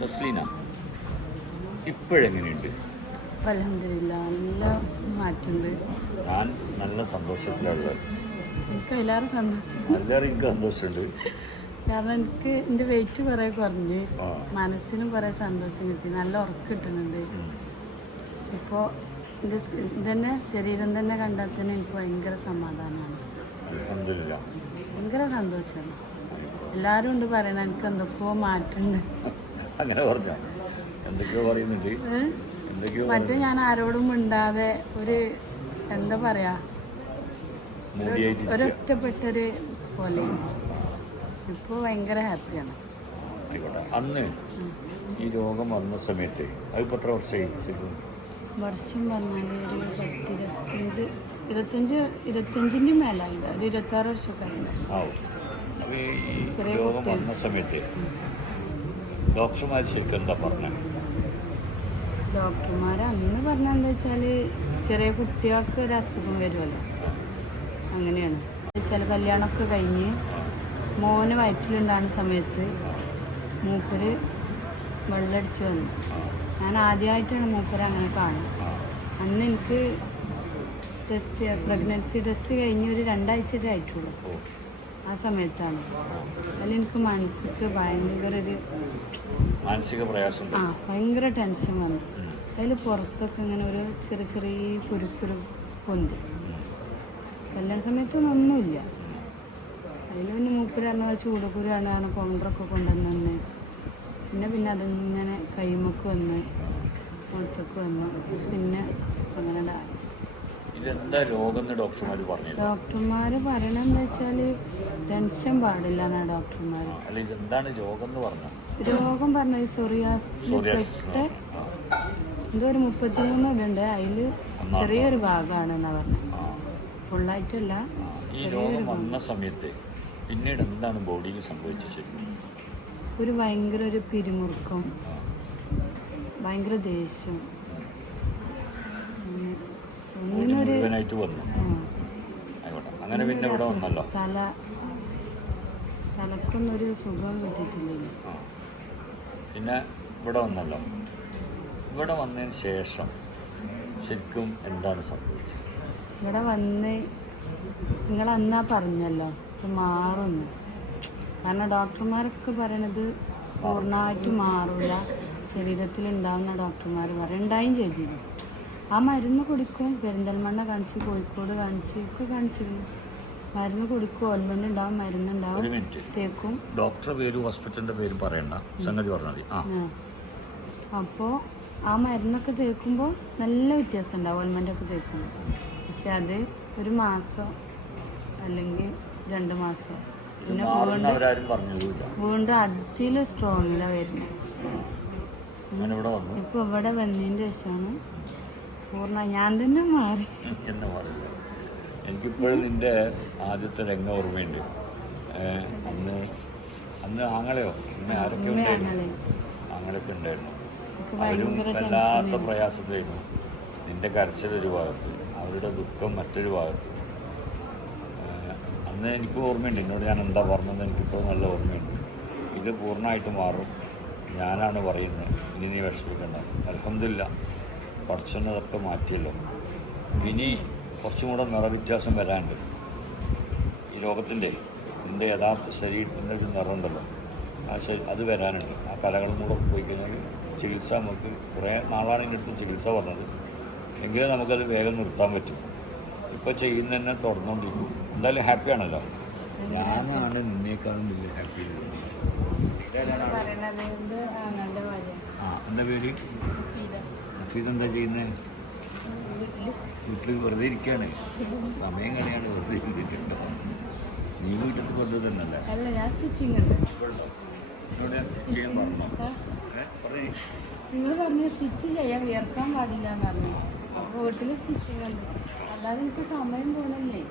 തസ്ലീന ഇപ്പോഴെങ്ങനെയുണ്ട്? അലഹമില്ല നല്ല മാറ്റുണ്ട് ഞാൻ നല്ല സന്തോഷത്തിലുള്ളത് എനിക്ക് എല്ലാവരും സന്തോഷം. എല്ലാവരും എനിക്ക് സന്തോഷമുണ്ട്. കാരണം എനിക്ക് എന്റെ വെയിറ്റ് കുറേ കുറഞ്ഞ് മനസ്സിനും കുറേ സന്തോഷം കിട്ടി നല്ല ഉറക്കം കിട്ടുന്നുണ്ട്. ഇപ്പോൾ എന്റെ ഇതന്നെ ശരീരം തന്നെ കണ്ടാൽ തന്നെ എനിക്ക് ഭയങ്കര സമാധാനമാണ്. ഭയങ്കര സന്തോഷമാണ് എല്ലാവരും ഉണ്ട് പറയണ എനിക്ക് എന്തൊക്കെയോ മാറ്റമുണ്ട്. അങ്ങനെ പറഞ്ഞോ. എന്തൊക്കെയോ പറയുന്നുണ്ട്? എന്തൊക്കെയോ മറ്റേ ഞാൻ ആരോടും മിണ്ടാതെ ഒരു എന്താ പറയാ? ഒരൊറ്റപ്പെട്ടൊരു പോലെ. ഇപ്പോൾ ഭയങ്കര ഹാപ്പിയാണ്. ആയിക്കോട്ടെ. അന്ന് ഈ രോഗം വന്ന സമയത്ത് അതിപ്പോൾ എത്ര വർഷമായി ശരിക്കും? വർഷം വന്നാൽ ഒരു പത്ത് ഇരുപത്തഞ്ച് ഇരുപത്തഞ്ച് ഇരുപത്തഞ്ചിന്റെ മേലായില്ല. ഒരു ഇരുപത്താറ് വർഷമൊക്കെ ആവും ചെറിയ രോഗം. വന്ന സമയത്ത് ഡോക്ടർമാർ ശരിക്കും എന്താ പറഞ്ഞത് ഡോക്ടർമാർ അന്ന് പറഞ്ഞെന്താ വെച്ചാൽ ചെറിയ കുട്ടികൾക്ക് ഒരു അസുഖം വരുമല്ലോ അങ്ങനെയാണ്. വെച്ചാൽ കല്യാണമൊക്കെ കഴിഞ്ഞ് മോന് വയറ്റിലുണ്ടാകുന്ന സമയത്ത് മൂപ്പര് വെള്ളടിച്ചു വന്നു. ഞാൻ ആദ്യമായിട്ടാണ് മൂപ്പര് അങ്ങനെ കാണുന്നത് അന്ന് എനിക്ക് ടെസ്റ്റ് പ്രഗ്നൻസി ടെസ്റ്റ് കഴിഞ്ഞ് ഒരു രണ്ടാഴ്ചയുടെ ആയിട്ടുള്ളൂ. ആ സമയത്താണ്. അതിൽ എനിക്ക് മനസ്സിക്ക് ഭയങ്കര ഒരു മാനസിക പ്രയാസം. ആ ഭയങ്കര ടെൻഷൻ വന്നു. അതിൽ പുറത്തൊക്കെ ഇങ്ങനെ ഒരു ചെറിയ ചെറിയ കുരുക്കുരു പൊന്തി. കല്യാണ സമയത്തൊന്നും ഒന്നുമില്ല. അതിൽ പിന്നെ മൂപ്പര് പറഞ്ഞ ചൂടക്കുരാണ് കാരണം പൗണ്ടറൊക്കെ കൊണ്ടുവന്നു പിന്നെ പിന്നെ അതിങ്ങനെ കൈമൊക്കെ വന്ന് മുഖത്തൊക്കെ വന്നു പിന്നെ. ഇതെന്താ രോഗം എന്ന് ഡോക്ടർമാർ പറയണെന്താ വെച്ചാൽ ടെൻഷൻ പാടില്ല എന്നാ ഡോക്ടർമാർ അല്ല ഇതെന്താണ് രോഗം എന്ന് പറഞ്ഞത്? രോഗം പറഞ്ഞത് സോറിയാസിസ്. എന്തോ ഒരു മുപ്പത്തിമൂന്ന് ഉണ്ട് അതിൽ ചെറിയൊരു ഭാഗമാണ് എന്നാ പറഞ്ഞത് ഫുള്ളായിട്ടല്ല. ഈ രോഗം വന്ന സമയത്ത് പിന്നീട് എന്താണ് ബോഡിയിൽ സംഭവിച്ചത് ശരിക്കും? ഒരു ഭയങ്കര ഒരു പിരിമുറുക്കം ഭയങ്കര ദേഷ്യം. മുഴുവനായിട്ട് വന്നു. ആയിക്കോട്ടെ. അങ്ങനെ പിന്നെ ഇവിടെ വന്നല്ലോ. തല തലക്കൊന്നൊരു സുഖം കിട്ടിയിട്ടില്ല ആ. പിന്നെ ഇവിടെ വന്നല്ലോ. ഇവിടെ വന്നതിന് ശേഷം ശരിക്കും എന്താണ് സംഭവിച്ചത്? ഇവിടെ വന്ന് നിങ്ങൾ അന്നാ പറഞ്ഞല്ലോ? ഇത് മാറുന്നു. കാരണം ഡോക്ടർമാരൊക്കെ പറയണത് പൂർണമായിട്ട് മാറില്ല ശരീരത്തിൽ ഉണ്ടാവുന്ന ഡോക്ടർമാർ പറയും. ഉണ്ടായും ചെയ്തിരുന്നു. ആ മരുന്ന് കുടിക്കും. പെരിന്തൽമണ്ണ കാണിച്ച് കോഴിക്കോട് കാണിച്ച് ഒക്കെ കാണിച്ചു. മരുന്ന് കുടിക്കും. ഓൽമണ്ട് ഉണ്ടാവും മരുന്നുണ്ടാവും തേക്കും. ഡോക്ടറെ പേര് ഹോസ്പിറ്റലിന്റെ പേര് പറയണ്ട. സംഗതി പറഞ്ഞാൽ മതി. അപ്പോ അപ്പോൾ ആ മരുന്നൊക്കെ തേക്കുമ്പോൾ നല്ല വ്യത്യാസം ഉണ്ടാവും ഒക്കെ തേക്കുമ്പോൾ പക്ഷെ അത് ഒരു മാസം അല്ലെങ്കിൽ രണ്ട് മാസം. പിന്നെ വീണ്ടും വീണ്ടും അതിൽ സ്ട്രോങ്ങിലാണ് വരുന്നത്. ഇപ്പൊ ഇവിടെ വന്നതിന്റെ ശേഷമാണ് പൂർണ ഞാൻ തന്നെ മാറി. എന്ന് എനിക്കിപ്പോഴും നിന്റെ ആദ്യത്തെ രംഗം ഓർമ്മയുണ്ട്. അന്ന് അന്ന് ആങ്ങളെയോ? പിന്നെ ആരൊക്കെ ഉണ്ടായിരുന്നു? ആങ്ങളൊക്കെ ഉണ്ടായിരുന്നു. അവരും വല്ലാത്ത പ്രയാസത്തിലായിരുന്നു. നിന്റെ കരച്ചിൽ ഒരു ഭാഗത്ത് അവരുടെ ദുഃഖം മറ്റൊരു ഭാഗത്ത്. അന്ന് എനിക്ക് ഓർമ്മയുണ്ട്. എന്നോട് ഞാൻ എന്താ പറഞ്ഞതെന്ന് എനിക്കിപ്പോൾ നല്ല ഓർമ്മയുണ്ട്. ഇത് പൂർണമായിട്ട് മാറും. ഞാനാണ് പറയുന്നത്. ഇനി നീ വിഷമിക്കണ്ട. അൽഹംദുലില്ലാ പഠിച്ചതൊക്കെ മാറ്റിയല്ലോ. ഇനി കുറച്ചും കൂടെ നിറവ്യത്യാസം വരാണ്ട് ഈ ലോകത്തിന്റെ എന്റെ യഥാർത്ഥ ശരീരത്തിന്റെ ഒരു നിറമുണ്ടല്ലോ. ആ ശരി അത് വരാനുണ്ട്. ആ കലകളും കൂടെ പോയി കഴിഞ്ഞാൽ ചികിത്സ നമുക്ക് കുറേ നാളാണ് എന്റെ അടുത്ത് ചികിത്സ പറഞ്ഞത്. എങ്കിലും നമുക്കത് വേഗം നിർത്താൻ പറ്റും. ഇപ്പോൾ ചെയ്യുന്ന തന്നെ തുടർന്നുകൊണ്ടിരിക്കും എന്തായാലും ഹാപ്പിയാണല്ലോ ഞാനാണ് നിന്നേക്കാളും വലിയ ഹാപ്പി ആ എന്താ പേര്? എന്താ ചെയ്യുന്നത് വീട്ടിൽ വെറുതെ ഇരിക്കുകയാണ് സമയം കളിയാണ് വെറുതെ ഇരുന്നിട്ടുണ്ട്. നീ വീട്ടിൽ കൊണ്ടു. ചെയ്യാൻ പറഞ്ഞോ. ഏ പറയേ നിങ്ങൾ പറഞ്ഞു സ്റ്റിച്ച് ചെയ്യാൻ വിയർക്കാൻ പാടില്ല എന്ന് പറഞ്ഞു. അപ്പോൾ വീട്ടിൽ സ്റ്റിച്ചിങ് ഉണ്ട്. അല്ലാതെ എനിക്ക് സമയം പോകണല്ലേ